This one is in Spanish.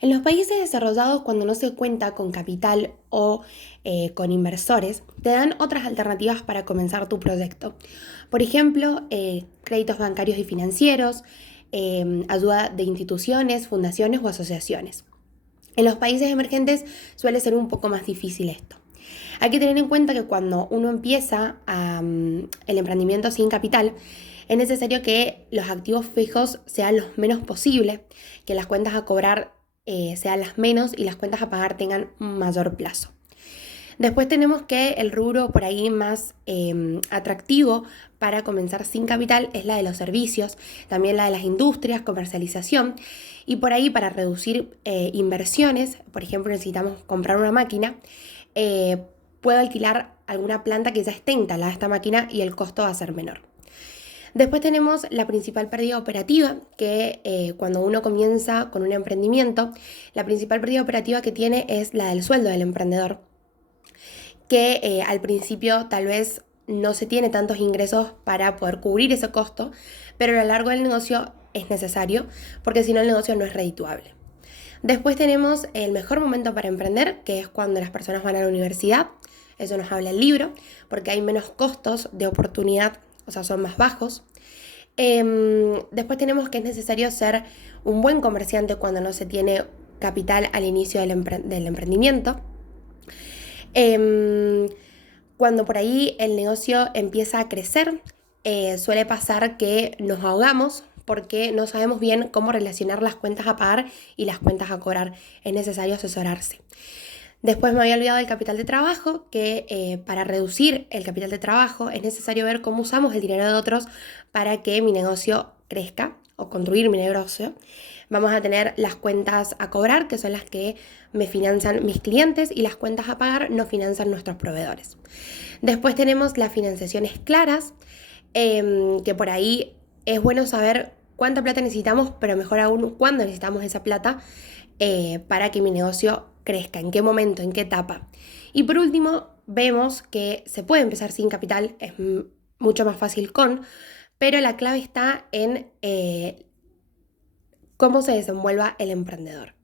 En los países desarrollados, cuando no se cuenta con capital o con inversores, te dan otras alternativas para comenzar tu proyecto. Por ejemplo, créditos bancarios y financieros, ayuda de instituciones, fundaciones o asociaciones. En los países emergentes suele ser un poco más difícil esto. Hay que tener en cuenta que cuando uno empieza el emprendimiento sin capital, es necesario que los activos fijos sean los menos posible, que las cuentas a cobrar sean las menos y las cuentas a pagar tengan un mayor plazo. Después tenemos que el rubro por ahí más atractivo para comenzar sin capital es la de los servicios, también la de las industrias, comercialización. Y por ahí para reducir inversiones, por ejemplo necesitamos comprar una máquina, eh, puedo alquilar alguna planta que ya esté instalada esta máquina y el costo va a ser menor. Después tenemos la principal pérdida operativa, que cuando uno comienza con un emprendimiento, la principal pérdida operativa que tiene es la del sueldo del emprendedor, que al principio tal vez no se tiene tantos ingresos para poder cubrir ese costo, pero a lo largo del negocio es necesario, porque si no el negocio no es redituable. Después tenemos el mejor momento para emprender, que es cuando las personas van a la universidad. Eso nos habla el libro, porque hay menos costos de oportunidad, o sea, son más bajos. Después tenemos que es necesario ser un buen comerciante cuando no se tiene capital al inicio del emprendimiento. Cuando por ahí el negocio empieza a crecer, suele pasar que nos ahogamos porque no sabemos bien cómo relacionar las cuentas a pagar y las cuentas a cobrar. Es necesario asesorarse. Después me había olvidado del capital de trabajo, que para reducir el capital de trabajo es necesario ver cómo usamos el dinero de otros para que mi negocio crezca o construir mi negocio. Vamos a tener las cuentas a cobrar, que son las que me financian mis clientes, y las cuentas a pagar nos financian nuestros proveedores. Después tenemos las financiaciones claras, que por ahí es bueno saber cuánta plata necesitamos, pero mejor aún cuándo necesitamos esa plata para que mi negocio crezca, en qué momento, en qué etapa. Y por último, vemos que se puede empezar sin capital, es mucho más fácil con, pero la clave está en cómo se desenvuelva el emprendedor.